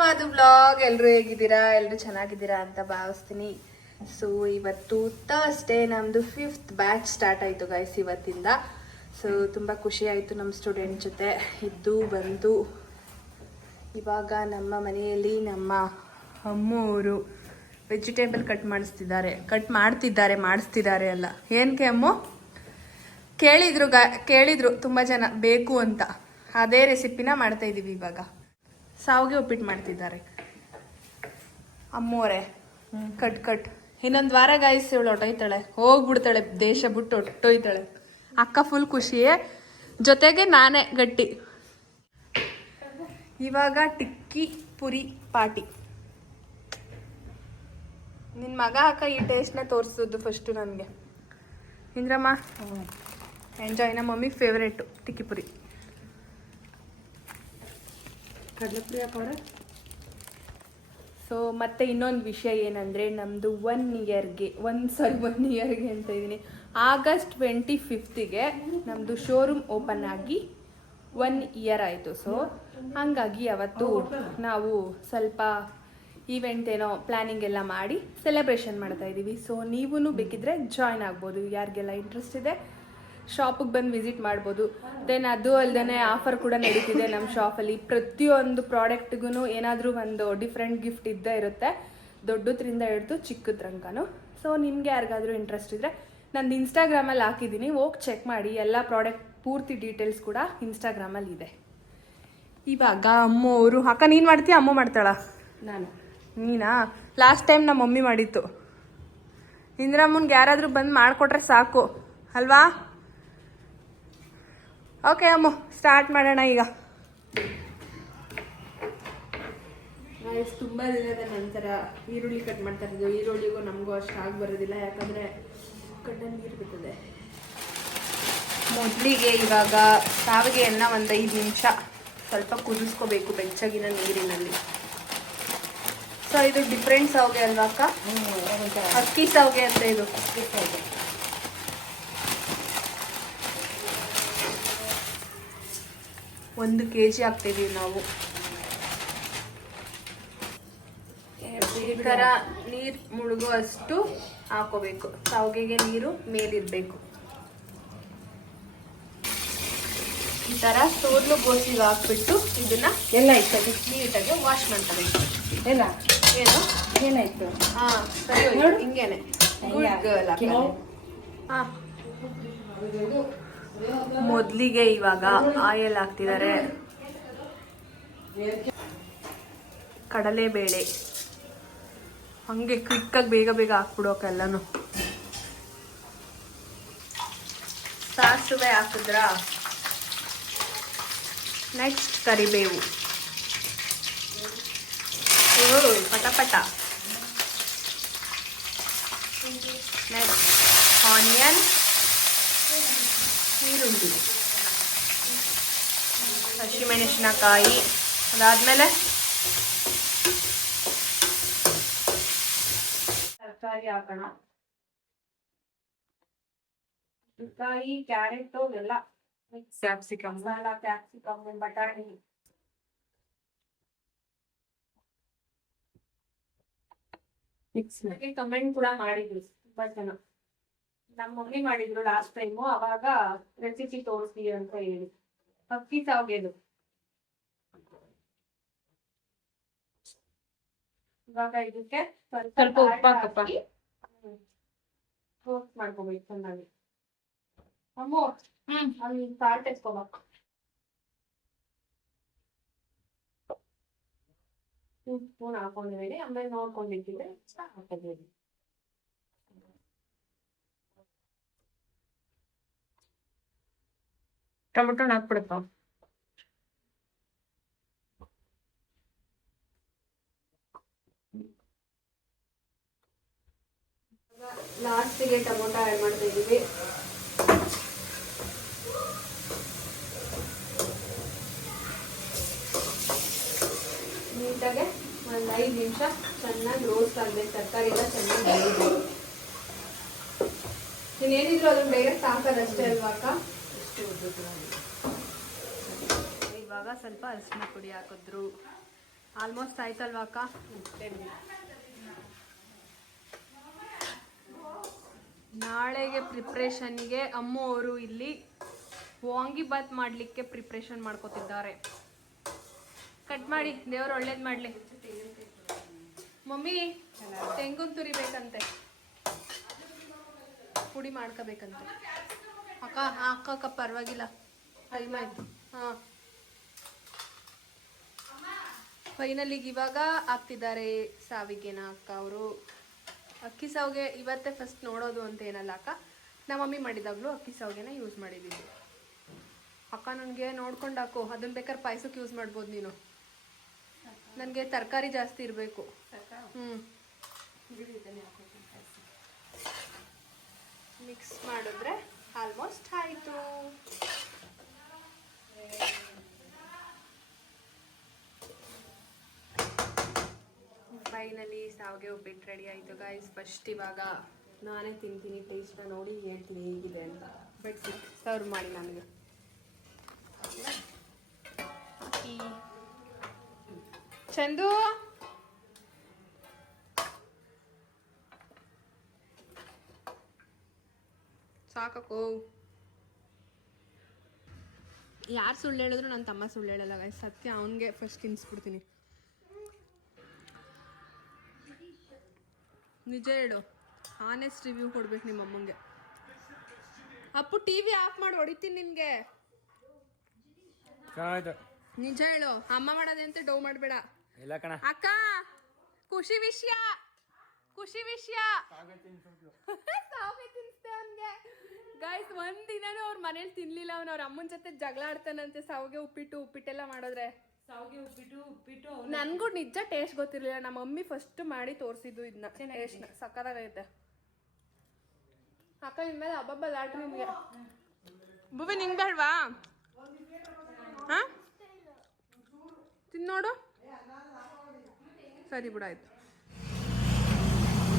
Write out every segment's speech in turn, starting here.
Madu blog ಎಲ್ಲರೂ ಹೇಗಿದ್ದೀರಾ? ಎಲ್ಲರೂ ಚೆನ್ನಾಗಿದ್ದೀರಾ ಅಂತ ಭಾವಿಸ್ತೀನಿ. ಸೊ ಇವತ್ತು ತರ್ಸ್ಡೇ ನಮ್ಮದು ಫಿಫ್ತ್ ಬ್ಯಾಚ್ ಸ್ಟಾರ್ಟ್ ಆಯಿತು ಗೈಸ್ ಇವತ್ತಿಂದ. ಸೊ ತುಂಬ ಖುಷಿ ಆಯಿತು ನಮ್ಮ ಸ್ಟೂಡೆಂಟ್ ಜೊತೆ. ಇದ್ದು, ಬಂದು. ಇವಾಗ ನಮ್ಮ ಮನೆಯಲ್ಲಿ ನಮ್ಮ ಅಮ್ಮವರು ವೆಜಿಟೇಬಲ್ ಕಟ್ ಮಾಡಿಸ್ತಿದ್ದಾರೆ. ಕಟ್ ಮಾಡ್ತಿದ್ದಾರೆ, ಮಾಡಿಸ್ತಿದ್ದಾರೆ ಅಲ್ಲ. ಏನಕ್ಕೆ ಅಮ್ಮು? ಕೇಳಿದ್ರು ಗ ಕೇಳಿದ್ರು. ತುಂಬ ಜನ ಬೇಕು ಅಂತ. ಅದೇ ರೆಸಿಪಿನ ಮಾಡ್ತಾ ಇದ್ದೀವಿ ಇವಾಗ. ಸಾವಿಗೆ ಉಪ್ಪಿಟ್ಟು ಮಾಡ್ತಿದ್ದಾರೆ. ಅಮ್ಮೋರೆ ಕಟ್ ಕಟ್. ಇನ್ನೊಂದು ವಾರ ಗಾಯಿಸಿ ಇವಳು ಹೊಟ್ಟೋಯ್ತಾಳೆ ಹೋಗ್ಬಿಡ್ತಾಳೆ ದೇಶ ಬಿಟ್ಟು ಹೊಟ್ಟೋಯ್ತಾಳೆ ಅಕ್ಕ ಫುಲ್ ಖುಷಿಯೇ. ಜೊತೆಗೆ ನಾನೇ ಗಟ್ಟಿ. ಇವಾಗ ಟಿಕ್ಕಿ ಪುರಿ ಪಾಟಿ ನಿನ್ನ ಮಗ ಅಕ್ಕ ಈ ಟೇಸ್ಟ್ನ ತೋರಿಸೋದು ಫಸ್ಟು ನನಗೆ. ಇಂದ್ರಮ್ಮ ಎಂಜಾಯ್ ನಮ್ಮ ಮಮ್ಮಿ ಫೇವ್ರೇಟು ಟಿಕ್ಕಿ ಪುರಿ. ಕಡಲೆಪುರಿ ಹಾಕೋರೆ ಸೊ ಮತ್ತೆ ಇನ್ನೊಂದು ವಿಷಯ ಏನಂದರೆ ನಮ್ಮದು ಒನ್ ಇಯರ್ಗೆ ಒನ್ ಸಾರಿ ಒನ್ ಇಯರ್ಗೆ ಅಂತ ಇದ್ದೀನಿ. ಆಗಸ್ಟ್ ಟ್ವೆಂಟಿ ಫಿಫ್ತಿಗೆ ನಮ್ಮದು ಶೋರೂಮ್ ಓಪನ್ ಆಗಿ ಒನ್ ಇಯರ್ ಆಯಿತು. ಸೊ ಹಾಗಾಗಿ ಅವತ್ತು ನಾವು ಸ್ವಲ್ಪ ಈವೆಂಟ್ ಏನೋ ಪ್ಲ್ಯಾನಿಂಗ್ ಎಲ್ಲ ಮಾಡಿ ಸೆಲೆಬ್ರೇಷನ್ ಮಾಡ್ತಾ ಇದ್ದೀವಿ ಸೊ ನೀವೂ ಬೇಕಿದ್ರೆ ಜಾಯ್ನ್ ಆಗ್ಬೋದು. ಯಾರಿಗೆಲ್ಲ ಇಂಟ್ರೆಸ್ಟ್ ಇದೆ ಶಾಪಿಗೆ ಬಂದು ವಿಸಿಟ್ ಮಾಡ್ಬೋದು. ದೆನ್ ಅದು ಅಲ್ಲದೆ ಆಫರ್ ಕೂಡ ನಡೀತಿದೆ ನಮ್ಮ ಶಾಪಲ್ಲಿ ಪ್ರತಿಯೊಂದು ಪ್ರಾಡಕ್ಟ್ಗೂ ಏನಾದರೂ ಒಂದು ಡಿಫ್ರೆಂಟ್ ಗಿಫ್ಟ್ ಇದ್ದೇ ಇರುತ್ತೆ. ದೊಡ್ಡದ್ರಿಂದ ಹಿಡಿದು ಚಿಕ್ಕದ ತನಕನೂ ಸೊ ನಿಮಗೆ ಯಾರಿಗಾದರೂ ಇಂಟ್ರೆಸ್ಟ್ ಇದ್ದರೆ ನಂದು ಇನ್ಸ್ಟಾಗ್ರಾಮಲ್ಲಿ ಹಾಕಿದ್ದೀನಿ ಹೋಗಿ ಚೆಕ್ ಮಾಡಿ. ಎಲ್ಲ ಪ್ರಾಡಕ್ಟ್ ಪೂರ್ತಿ ಡೀಟೇಲ್ಸ್ ಕೂಡ ಇನ್ಸ್ಟಾಗ್ರಾಮಲ್ಲಿ ಇದೆ. ಇವಾಗ ಅಮ್ಮ ಅವರು ಅಕ್ಕ ನೀನು ಮಾಡ್ತೀಯ? ಅಮ್ಮ ಮಾಡ್ತಾಳ? ನಾನು. ನೀನಾ? ಲಾಸ್ಟ್ ಟೈಮ್ ನಮ್ಮ ಮಮ್ಮಿ ಮಾಡಿತ್ತು. ಇಂದ್ರಮ್ಮನ್ಗೆ ಯಾರಾದರೂ ಬಂದು ಮಾಡಿಕೊಟ್ರೆ ಸಾಕು. ಅಲ್ವಾ? ಓಕೆ ಅಮ್ಮ ಸ್ಟಾರ್ಟ್ ಮಾಡೋಣ ಈಗ. ತುಂಬ ದಿನದ ನಂತರ ಈರುಳ್ಳಿ ಕಟ್ ಮಾಡ್ತಾ ಇದ್ದು. ಈರುಳ್ಳಿಗೂ ನಮಗೂ ಅಷ್ಟು ಆಗಿ ಬರೋದಿಲ್ಲ ಯಾಕಂದರೆ ಕಣ್ಣಲ್ಲಿ ನೀರು ಬಿಡ್ತದೆ. ಮೊದಲಿಗೆ ಇವಾಗ ಶಾವಿಗೆಯನ್ನು ಒಂದು ಐದು ನಿಮಿಷ ಸ್ವಲ್ಪ ಕುದಿಸ್ಕೋಬೇಕು ಬೆಚ್ಚಗಿನ ನೀರಿನಲ್ಲಿ. ಸೊ ಇದು ಡಿಫ್ರೆಂಟ್ ಸಾವಿಗೆ ಅಲ್ವಾ ಅಕ್ಕ? ಅಕ್ಕಿ ಸಾವಿಗೆ ಅಂತ ಇದು. ಒಂದು ಕೆ ಜಿ ಹಾಕ್ತಿದೀವಿ ನಾವು. ಈ ಥರ ನೀರು ಮುಳುಗುವಷ್ಟು ಹಾಕೋಬೇಕು. ಸಾವಿಗೆಗೆ ನೀರು ಮೇಲಿರ್ಬೇಕು. ಈ ಥರ ಸೋಲು ಗೋಸಿಗೆ ಹಾಕ್ಬಿಟ್ಟು ಇದನ್ನ ಎಲ್ಲ ಇತ್ತು ನೀಟಾಗಿ ವಾಶ್ ಮಾಡ್ಕೋಬೇಕು. ಎಲ್ಲ? ಏನು? ಏನಾಯ್ತು? ಹಾ ಸರಿ. ಹಿಂಗೇನೆ. ಗುಡ್ ಗರ್ಲ್ ಹಾ. ಮೊದಲಿಗೆ ಇವಾಗ ಆಯಲ್ ಹಾಕ್ತಿದ್ದಾರೆ ಕಡಲೆಬೇಳೆ. ಹಂಗೆ ಕ್ವಿಕ್ಕಾಗಿ ಬೇಗ ಬೇಗ ಹಾಕ್ಬಿಡೋಕೆಲ್ಲನು. ಸಾಸಿವೆ ಹಾಕಿದ್ರ? ನೆಕ್ಸ್ಟ್ ಕರಿಬೇವು. ಓ ಪಟ ಪಟ ನೆಕ್ಸ್ಟ್ ಆನಿಯನ್ ಈರುಳ್ಳಿ ಹಸಿಮೆಣಸಿನಕಾಯಿ ಅದಾದ್ಮೇಲೆ ತರಕಾರಿ ಹಾಕೋಣ. ತರಕಾರಿ ಕ್ಯಾರೆಟು ಎಲ್ಲ. Mix capsicum. ಎಲ್ಲ ಕ್ಯಾಪ್ಸಿಕಮ್ ಬಟಾಣಿ. ಕಮೆಂಟ್ ಕೂಡ ಮಾಡಿದ್ರು. ತುಂಬಾ ಜನ. ನಮ್ಮ ಮಮ್ಮಿ ಮಾಡಿದ್ರು ಲಾಸ್ಟ್ ಟೈಮು ಅವಾಗ ರೆಸಿಪಿ ತೋರಿಸಿ ಅಂತ ಹೇಳಿ. ಅಕ್ಕಿ ಸಾವ್ಗೆದು ಇವಾಗ ಇದಕ್ಕೆ ಸ್ವಲ್ಪ ಉಪ್ಪು ಹಾಕಪ್ಪ. ರೋಸ್ಟ್ ಮಾಡ್ಕೋಬೇಕು ಚೆನ್ನಾಗಿ ಅಮ್ಮ ಅಲ್ಲಿ ಸಾಲ್ಟ್ ಎತ್ಕೋಬೇಕು ಸ್ಪೂನ್ ಹಾಕೊಂಡಿದ್ದೀನಿ ಆಮೇಲೆ ನೋಡ್ಕೊಂಡಿದ್ದಿದ್ರೆ ಹಾಕಿದ್ದೀನಿ ಟೊಮೆಟೊ ಹಾಕ್ಬಿಡಪ್ಪ ಲಾಸ್ಟಿಗೆ ಟೊಮೊಟೊ ಆ್ಯಡ್ ಮಾಡ್ತಾ ಇದ್ದೀವಿ. ನೀಟಾಗೆ ಒಂದು ಐದು ನಿಮಿಷ ಚೆನ್ನಾಗಿ ರೋಸ್ಟ್ ಆಗಬೇಕು. ತರಕಾರಿ ಎಲ್ಲ ಚೆನ್ನಾಗಿ ಬೇಯಬೇಕು ಇನ್ನೇನಿದ್ರು ಅದನ್ನ ಬೇಗ ಸಾಕೋದಷ್ಟೇ ಅಲ್ವಾ ಅಕ್ಕ? ಇವಾಗ ಸ್ವಲ್ಪ ಅರಿಶಿನ ಪುಡಿ ಹಾಕಿದ್ರು. ಆಲ್ಮೋಸ್ಟ್ ಆಯ್ತಲ್ವಾ ಅಕ್ಕ? ನಾಳೆಗೆ ಪ್ರಿಪ್ರೇಷನ್ಗೆ ಅಮ್ಮ ಅವರು ಇಲ್ಲಿ ವಾಂಗಿಬಾತ್ ಮಾಡಲಿಕ್ಕೆ ಪ್ರಿಪ್ರೇಷನ್ ಮಾಡ್ಕೋತಿದ್ದಾರೆ. ಕಟ್ ಮಾಡಿ, ದೇವ್ರು ಒಳ್ಳೇದು ಮಾಡಲಿ. ಮಮ್ಮಿ ತೆಂಗು ತುರಿಬೇಕಂತೆ. ಪುಡಿ ಮಾಡ್ಕೋಬೇಕಂತೆ. ಅಕ್ಕ ಹಾ, ಅಕ್ಕ ಅಕ್ಕ ಪರವಾಗಿಲ್ಲ. ಟೈಮ್ ಆಯ್ತು. ಹಾಂ. ಫೈನಲಿಗೆ ಇವಾಗ ಆಗ್ತಿದ್ದಾರೆ ಸಾವಿಗೆನ ಅಕ್ಕ ಅವರು. ಅಕ್ಕಿ ಸಾವಿಗೆ ಇವತ್ತೇ ಫಸ್ಟ್ ನೋಡೋದು ಅಂತ ಏನಲ್ಲ ಅಕ್ಕ. ನಮ್ಮ ಮಮ್ಮಿ ಮಾಡಿದಾಗಲೂ ಅಕ್ಕಿ ಸಾವಿಗೆನ ಯೂಸ್ ಮಾಡಿದ್ದೀವಿ ಅಕ್ಕ ನನಗೆ ನೋಡ್ಕೊಂಡು ಹಾಕು ಅದನ್ನ ಬೇಕಾದ್ರೆ ಪಾಯಸಕ್ಕೆ ಯೂಸ್ ಮಾಡ್ಬೋದು ನೀನು. ನನಗೆ ತರಕಾರಿ ಜಾಸ್ತಿ ಇರಬೇಕು. ಹ್ಞೂ ಮಿಕ್ಸ್ ಮಾಡಿದ್ರೆ ಆಲ್ಮೋಸ್ಟ್ ಆಯಿತು ಫೈನಲಿ ಸಾವಿಗೆ ಉಪ್ಪಿಟ್ಟು ರೆಡಿ ಆಯಿತು ಗಾಯ್ಸ್ ಫಸ್ಟ್ ಇವಾಗ ನಾನೇ ತಿಂತೀನಿ. ಟೇಸ್ಟ್ನ ನೋಡಿ ಹೇಳ್ತೀನಿ ಹೇಗಿದೆ ಅಂತ. ಬಟ್ ಸರ್ವ್ ಮಾಡಿ ನನಗೆ. ಚಂದು? ಸಾಕಕ್ಕೋ ಯಾರು ಸುಳ್ಳು ಹೇಳಿದ್ರು ನನ್ನ ತಮ್ಮ ಸುಳ್ಳು ಹೇಳಲ್ಲ ಗಾಯ್ಸ್ ಸತ್ಯ ಅವನಿಗೆ ಫಸ್ಟ್ ತಿನ್ಸ್ಬಿಡ್ತೀನಿ. ನಿಜ ಹೇಳು. ಆನೆಸ್ಟ್ ರಿವ್ಯೂ ಕೊಡ್ಬೇಕು ನಿಮ್ಮ ಅಮ್ಮಂಗೆ. ಅಪ್ಪು ಟಿ ವಿ ಆಫ್ ಮಾಡಿ ಹೊಡಿತೀನಿ ನಿನಗೆ. ನಿಜ ಹೇಳು. ಅಮ್ಮ ಮಾಡೋದೆ ಅಂತ ಡೌ ಮಾಡಬೇಡ. ಇಲ್ಲ ಕಣ. ಅಕ್ಕ ಖುಷಿ ವಿಷಯ. ಖುಷಿ ವಿಷಯ. ಅವನ್ಗೆ. ಗಾಯ್ಸ್ ಒಂದ್ ದಿನಾನು ಅವ್ರ ಮನೇಲಿ ತಿನ್ಲಿಲ್ಲ ಅವ್ನ ಅವ್ರ ಅಮ್ಮನ ಜೊತೆ ಜಗಳ ಆಡ್ತಾನಂತೆ ಸಾವಿಗೆ ಉಪ್ಪಿಟ್ಟು ಉಪ್ಪಿಟ್ಟೆಲ್ಲ ಮಾಡಿದ್ರೆ. ಸಾವಿಗೆ ಉಪ್ಪಿಟ್ಟು ಉಪ್ಪಿಟ್ಟು ನನ್ಗೂ ನಿಜ ಟೇಸ್ಟ್ ಗೊತ್ತಿರ್ಲಿಲ್ಲ. ನಮ್ಮ ಮಮ್ಮಿ ಫಸ್ಟ್ ಮಾಡಿ ತೋರಿಸಿದ್ದು ಇದನ್ನ ಟೇಸ್ಟ್ ಸಕ್ಕತ್ತಾಗೈತೆ ಅಕ್ಕ ಇನ್ಮೇಲೆ ಹಬ್ಬ ಲಾಟ್ರಿ ನಿಮ್ಗೆ. ಬುಬಿ ನಿಂಗೆ ಬೇಡವಾ? ಹಾ? ತಿನ್ನೋಡು ಸರಿ ಬಿಡಾಯ್ತು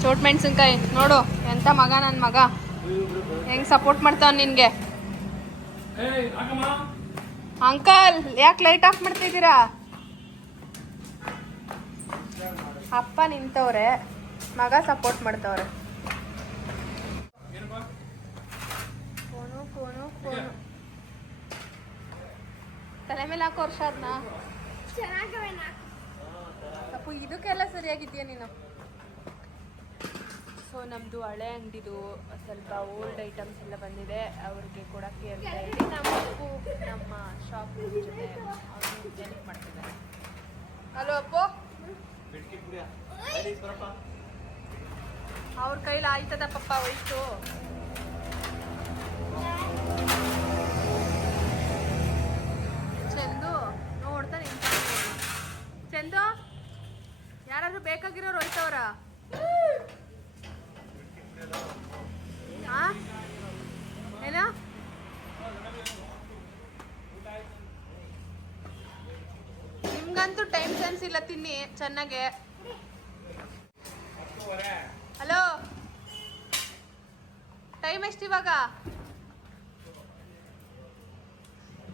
ಚೋಟ್ ಮೆಣಸಿನ್ಕಾಯಿ ನೋಡು ಎಂತ ಮಗ ನನ್ನ ಮಗ. ಹೆಂಗ್ ಸಪೋರ್ಟ್ ಮಾಡ್ತಾವ ನಿನ್ಗೆ? ಅಂಕಲ್ ಯಾಕೆ ಲೈಟ್ ಆಫ್ ಮಾಡ್ತಿದ್ದೀರಾ? ಅಪ್ಪ ನಿಂತವ್ರೆ ಮಗ ಸಪೋರ್ಟ್ ಮಾಡ್ತವ್ರೆ. ಕೋನು ಕೋನು ಕೋನು ತಲೆ ಮೇಲೆ ಹಾಕೋ ವರ್ಷ ಅದನ್ನ ಅಪ್ಪು ಇದಕ್ಕೆಲ್ಲ ಸರಿಯಾಗಿದ್ಯಾ ನೀನು? ಸೊ ನಮ್ಮದು ಹಳೆ ಅಂಗಡಿದು ಸ್ವಲ್ಪ ಓಲ್ಡ್ ಐಟಮ್ಸ್ ಎಲ್ಲ ಬಂದಿದೆ ಅವ್ರಿಗೆ ಕೊಡಕ್ಕೆ ಅಂತ ಹೇಳಿ ನಮ್ಮ ಅಪ್ಪು ನಮ್ಮ ಶಾಪ್ ಜೊತೆ ಅವರು ಜನಕ್ಕೆ ಮಾಡ್ತಿದ್ದಾರೆ. ಹಲೋ ಅಪ್ಪು? ಅವ್ರ ಕೈಲಿ ಆಯ್ತದ ಪಪ್ಪ ಹೋಯ್ತು. ಟೈಮ್ ಸೆನ್ಸ್ ಇಲ್ಲ, ತಿನ್ನಿ. ಚೆನ್ನಾಗೆ. ಹಲೋ? ಟೈಮ್ ಎಷ್ಟು ಇವಾಗ?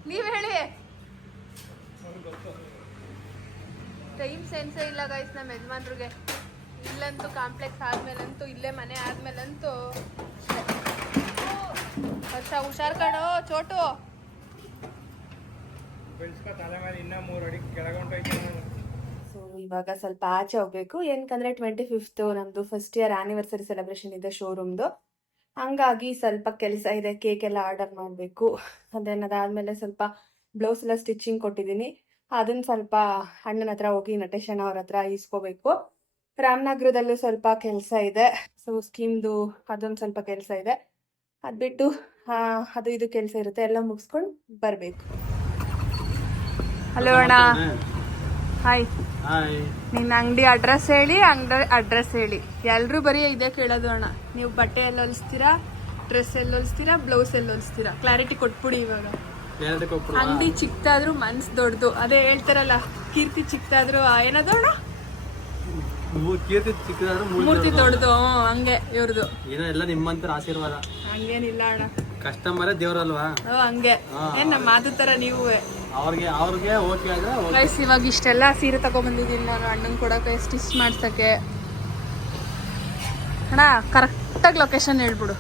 ನೀವ್ ಹೇಳಿ. ಟೈಮ್ ಸೆನ್ಸೇ ಇಲ್ಲ ಗೈಸ್ ನಮ್ಮ ಯಜಮಾನ್ರಿಗೆ. ಇಲ್ಲಂತೂ ಕಾಂಪ್ಲೆಕ್ಸ್ ಆದ್ಮೇಲಂತೂ, ಇಲ್ಲೇ ಮನೆ ಆದ್ಮೇಲಂತೂ. ವರ್ಷ ಹುಷಾರ್ ಕಣೋ, ಚೋಟು ಬೆಳ್ಸ್ಕೊ ತಲೆ ಮೇಲೆ ಇನ್ನ ಮೂರು ಅಡಿ ಕೆಳಗೆ ಹೊಂಟೋಯ್ತು ಸೊ ಇವಾಗ ಸ್ವಲ್ಪ ಆಚೆ ಹೋಗ್ಬೇಕು. ಏನಕಂದ್ರೆ ಟ್ವೆಂಟಿ ಫಿಫ್ತ್ ನಮ್ದು ಫಸ್ಟ್ ಇಯರ್ ಆನಿವರ್ಸರಿ ಸೆಲೆಬ್ರೇಷನ್ ಇದೆ ಶೋರೂಮ್ದು ಹಂಗಾಗಿ ಸ್ವಲ್ಪ ಕೆಲಸ ಇದೆ ಕೇಕ್ ಎಲ್ಲ ಆರ್ಡರ್ ಮಾಡಬೇಕು. ಅದನ್ನ ಅದಾದ್ಮೇಲೆ ಸ್ವಲ್ಪ ಬ್ಲೌಸ್ ಎಲ್ಲ ಸ್ಟಿಚಿಂಗ್ ಕೊಟ್ಟಿದ್ದೀನಿ. ಅದನ್ನ ಸ್ವಲ್ಪ ಅಣ್ಣನ ಹತ್ರ ಹೋಗಿ ನಟೇಶನ ಅವ್ರ ಹತ್ರ ಈಸ್ಕೋಬೇಕು. ರಾಮನಗರದಲ್ಲೂ ಸ್ವಲ್ಪ ಕೆಲಸ ಇದೆ. ಸೊ ಸ್ಕೀಮ್ದು ಅದೊಂದು ಸ್ವಲ್ಪ ಕೆಲಸ ಇದೆ. ಅದು ಬಿಟ್ಟು ಆ, ಅದು ಇದು ಕೆಲಸ ಇರುತ್ತೆ. ಎಲ್ಲ ಮುಗಿಸ್ಕೊಂಡು ಬರಬೇಕು. ಹಲೋ ಅಣ್ಣ. ಹಾಯ್ ನಿನ್ನ ಅಂಗಡಿ ಅಡ್ರೆಸ್ ಹೇಳಿ ಅಂಗಡಿ ಅಡ್ರೆಸ್ ಹೇಳಿ. ಎಲ್ಲರೂ ಬರೀ ಇದೇ ಕೇಳೋದು ಅಣ್ಣ. ನೀವು ಬಟ್ಟೆ ಎಲ್ಲ ಹೊಲಿಸ್ತೀರಾ ಡ್ರೆಸ್ ಎಲ್ಲ ಹೊಲಿಸ್ತೀರಾ ಬ್ಲೌಸ್ ಎಲ್ಲ ಹೊಲಿಸ್ತೀರಾ? ಕ್ಲಾರಿಟಿ ಕೊಟ್ಬಿಡಿ ಇವಾಗ. ಅಂಗಡಿ ಚಿಕ್ಕದಾದ್ರೂ ಮನ್ಸ್ ದೊಡ್ಡದು. ಅದೇ ಹೇಳ್ತಾರಲ್ಲ ಕೀರ್ತಿ ಚಿಕ್ಕದಾದ್ರೂ ಏನದು ಅಣ್ಣ? ಮೂರ್ತಿ ದೊಡ್ಡದು. ಹಂಗೆ ಇವ್ರದ್ದು ಏನೋ ಎಲ್ಲ ನಿಮ್ಮಂತರ ಆಶೀರ್ವಾದ. ಹಂಗೇನಿಲ್ಲ ಅಣ್ಣ. ಕಸ್ಟಮರ್ ದೇವ್ರಲ್ವಾ? ಓ ಹಂಗೆ. ಏನ್ ನಮ್ಮ ಮಾತು ತರ ನೀವು. ಅವ್ರಿಗೆ ಅವ್ರಿಗೆ ಓಕೆ ಆದ್ರೆ ಗೈಸ್ ಇವಾಗ ಇಷ್ಟೆಲ್ಲ ಸೀರೆ ತಗೊಂಡ್ಬಂದಿದ್ದೀನಿ ನಾನು. ಅಣ್ಣನ ಕೊಡೋಕೆ ಸ್ಟಿಚ್ ಮಾಡ್ಸಕ್ಕೆ. ಅಣ್ಣ ಕರೆಕ್ಟಾಗಿ ಲೊಕೇಶನ್ ಹೇಳ್ಬಿಡು.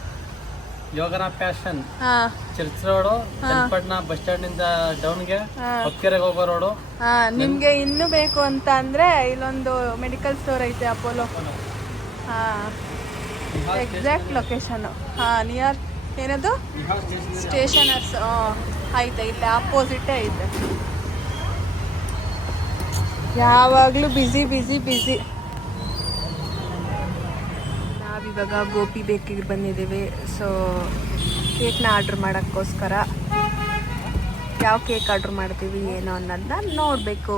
ಯೋಗನ ಫ್ಯಾಷನ್ ಹಾಂ. Church road Channapatna bus stand ಇಂದ ಡೌನ್ಗೆ ಹೊಕ್ಕೆರೆಗೆ ಹೋಗೋ ರೋಡು. ಹಾಂ ನಿಮಗೆ ಇನ್ನೂ ಬೇಕು ಅಂತ ಅಂದ್ರೆ ಇಲ್ಲೊಂದು ಮೆಡಿಕಲ್ ಸ್ಟೋರ್ ಐತೆ ಅಪೋಲೋ ಹಾಂ. ಎಕ್ಸಾಕ್ಟ್ ಲೊಕೇಶನ್ ಹಾ ನಿಯರ್ ಏನದು? ಸ್ಟೇಷನರ್ಸ್ ಐತೆ ಇಲ್ಲೇ ಆಪೋಸಿಟೇ ಐತೆ ಯಾವಾಗಲೂ ಬ್ಯುಸಿ ಬ್ಯುಸಿ ಬ್ಯುಸಿ ನಾವಿವಾಗ ಗೋಪಿ ಬೇಕಿಗೆ ಬಂದಿದ್ದೀವಿ. ಸೊ ಕೇಕ್ನ ಆರ್ಡ್ರ್ ಮಾಡೋಕ್ಕೋಸ್ಕರ ಯಾವ ಕೇಕ್ ಆರ್ಡ್ರ್ ಮಾಡ್ತೀವಿ, ಏನೋ ಅನ್ನೋದನ್ನ ನೋಡಬೇಕು.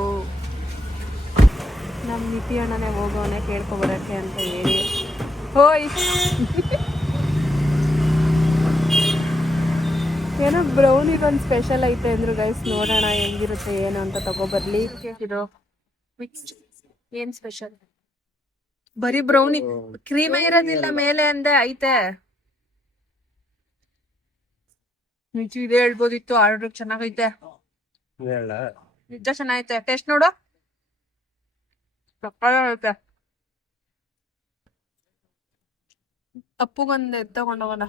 ನಮ್ಮ ನಿತಿ ಅಣ್ಣನೇ ಹೋಗೋನೆ ಕೇಳ್ಕೊಬರಕ್ಕೆ ಅಂತ ಹೇಳಿ. ಹೋಯ್ ಏನೋ ಬ್ರೌನಿಗೊಂದು ಸ್ಪೆಷಲ್ ಐತೆ ಅಂದ್ರು ಗೈಸ್ ನೋಡೋಣ ಹೆಂಗಿರುತ್ತೆ ಏನು ಅಂತ ತಗೋಬರ್ಲಿ. ಇದು ಏನ್ ಸ್ಪೆಷಲ್ ಬರೀ ಬ್ರೌನಿ ಕ್ರೀಮ್ ಇರೋದಿಲ್ಲ ಮೇಲೆ ಅಂದೆ ಐತೆ. ನಿಜ ಇದೇ ಹೇಳ್ಬೋದಿತ್ತು ಆರ್ಡರ್ ಚೆನ್ನಾಗೈತೆ. ನಿಜ ಚೆನ್ನಾಗೈತೆ. ಟೇಸ್ಟ್ ನೋಡು. ಸಕ್ಕತ್ತಾಗೈತೆ. ಅಪ್ಪುಗೊಂದು ಎತ್ತಕೊಂಡವನ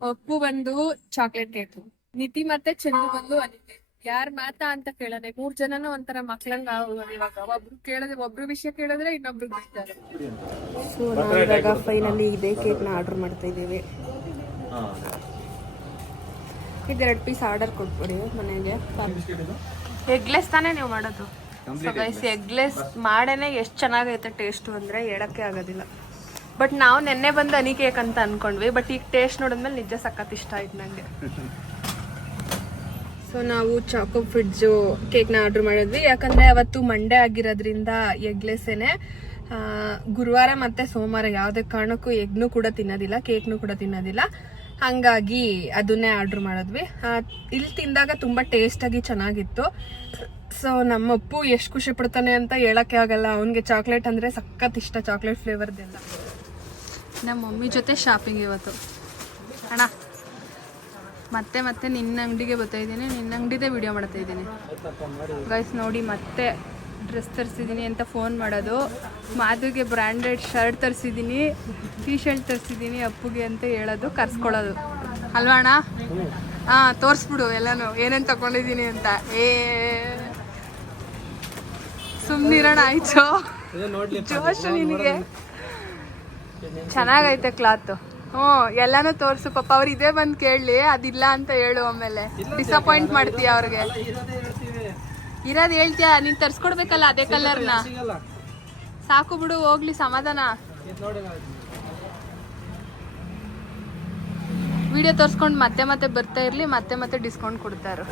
ಅಪ್ಪು ಬಂದು ಚಾಕ್ಲೇಟ್ ಕೇಕ್ ನಿತಿ ಮತ್ತೆ ಚಂದು ಬಂದು ಅನಿತೆ. ಯಾರ್ ಮಾತಾ ಅಂತ ಕೇಳದೆ ಮೂರ್ ಜನನು ಒಂಥರ ಮಕ್ಳಂಗ ಇವಾಗ. ಒಬ್ರು ಕೇಳದೆ ಒಬ್ರು ವಿಷಯ ಕೇಳಿದ್ರೆ ಇನ್ನೊಬ್ರು ಬಿಡ್ತಾರೆ. ಸೊ ನಾವು ಇವಾಗ ಫೈನಲಿ ಇದೇ ನ ಆರ್ಡರ್ ಮಾಡ್ತಾ ಇದ್ದೀವಿ. ಇದೆರಡು ಪೀಸ್ ಆರ್ಡರ್ ಕೊಟ್ಬಿಡಿ ಮನೆಗೆ. ಎಗ್ಲೆಸ್ ತಾನೇ ನೀವು ಮಾಡೋದು? ಎಗ್ಲೆಸ್ ಮಾಡೇನೆ ಎಷ್ಟು ಚೆನ್ನಾಗೈತೆ ಟೇಸ್ಟು ಅಂದರೆ ಹೇಳಕ್ಕೆ ಆಗೋದಿಲ್ಲ. ಬಟ್ ನಾವು ನೆನ್ನೆ ಬಂದು ಅನಿ ಕೇಕ್ ಅಂತ ಅನ್ಕೊಂಡ್ವಿ ಬಟ್ ಈಗ ಟೇಸ್ಟ್ ನೋಡಿದ್ಮೇಲೆ ನಿಜ ಸಖತ್ ಇಷ್ಟ ಆಯ್ತು ನನಗೆ ಸೊ ನಾವು ಚಾಕೋ ಕೇಕ್ ಕೇಕ್ನ ಆರ್ಡರ್ ಮಾಡಿದ್ವಿ. ಯಾಕಂದ್ರೆ ಅವತ್ತು ಮಂಡೇ ಆಗಿರೋದ್ರಿಂದ ಎಗ್ಲೆಸೇನೆ. ಗುರುವಾರ ಮತ್ತೆ ಸೋಮವಾರ ಯಾವುದೇ ಕಾರಣಕ್ಕೂ ಎಗ್ನು ಕೂಡ ತಿನ್ನೋದಿಲ್ಲ ಕೇಕ್ನು ಕೂಡ ತಿನ್ನೋದಿಲ್ಲ. ಹಂಗಾಗಿ ಅದನ್ನೇ ಆರ್ಡರ್ ಮಾಡಿದ್ವಿ. ಇಲ್ಲಿ ತಿಂದಾಗ ತುಂಬ ಟೇಸ್ಟಾಗಿ ಚೆನ್ನಾಗಿತ್ತು. ಸೊ ನಮ್ಮ ಅಪ್ಪು ಎಷ್ಟು ಖುಷಿ ಪಡ್ತಾನೆ ಅಂತ ಹೇಳಕ್ಕೆ ಆಗಲ್ಲ. ಅವನಿಗೆ ಚಾಕ್ಲೇಟ್ ಅಂದರೆ ಸಖತ್ ಇಷ್ಟ ಚಾಕ್ಲೇಟ್ ಫ್ಲೇವರ್ದೆಲ್ಲ ನಮ್ಮ ಮಮ್ಮಿ ಜೊತೆ ಶಾಪಿಂಗ್ ಇವತ್ತು. ಅಣ್ಣ ಮತ್ತೆ ಮತ್ತೆ ನಿನ್ನ ಅಂಗಡಿಗೆ ಬರ್ತಾ ಇದ್ದೀನಿ ನಿನ್ನ ಅಂಗಡಿದೇ ವಿಡಿಯೋ ಮಾಡ್ತಾ ಇದ್ದೀನಿ. ಗೈಸ್ ನೋಡಿ ಮತ್ತೆ ಡ್ರೆಸ್ ತರಿಸಿದ್ದೀನಿ ಅಂತ ಫೋನ್ ಮಾಡೋದು. ಮಾಧುಗೆ ಬ್ರ್ಯಾಂಡೆಡ್ ಶರ್ಟ್ ತರಿಸಿದ್ದೀನಿ ಟೀ ಶರ್ಟ್ ತರಿಸಿದ್ದೀನಿ ಅಪ್ಪುಗೆ ಅಂತ ಹೇಳೋದು ಕರ್ಸ್ಕೊಳ್ಳೋದು. ಅಲ್ವಾ ಅಣ್ಣ? ಹಾಂ ತೋರಿಸ್ಬಿಡು ಎಲ್ಲನೂ ಏನೇನು ತಗೊಂಡಿದ್ದೀನಿ ಅಂತ. ಏ ಸುಮ್ಮನಿರೋಣ ಆಯ್ತು. ಜೋಶು ನಿನಗೆ. ಚೆನ್ನಾಗೈತೆ ಕ್ಲಾತ್. ಹ್ಞೂ ಎಲ್ಲಾನು ತೋರ್ಸು. ಪಾಪ ಅವ್ರು ಇದೇ ಬಂದು ಕೇಳಿ ಅದಿಲ್ಲ ಅಂತ ಹೇಳು ಆಮೇಲೆ. ಡಿಸಪಾಯಿಂಟ್ ಮಾಡ್ತೀಯ ಅವ್ರಿಗೆ. ಇರೋದು ಹೇಳ್ತೀಯ? ನೀನ್ ತರ್ಸ್ಕೊಡ್ಬೇಕಲ್ಲ ಅದೇ ಕಲರ್ನ. ಸಾಕು ಬಿಡು ಹೋಗ್ಲಿ ಸಮಾಧಾನ. ವಿಡಿಯೋ ತೋರ್ಸ್ಕೊಂಡು ಮತ್ತೆ ಮತ್ತೆ ಬರ್ತಾ ಇರ್ಲಿ ಮತ್ತೆ ಮತ್ತೆ ಡಿಸ್ಕೌಂಟ್ ಕೊಡ್ತಾರು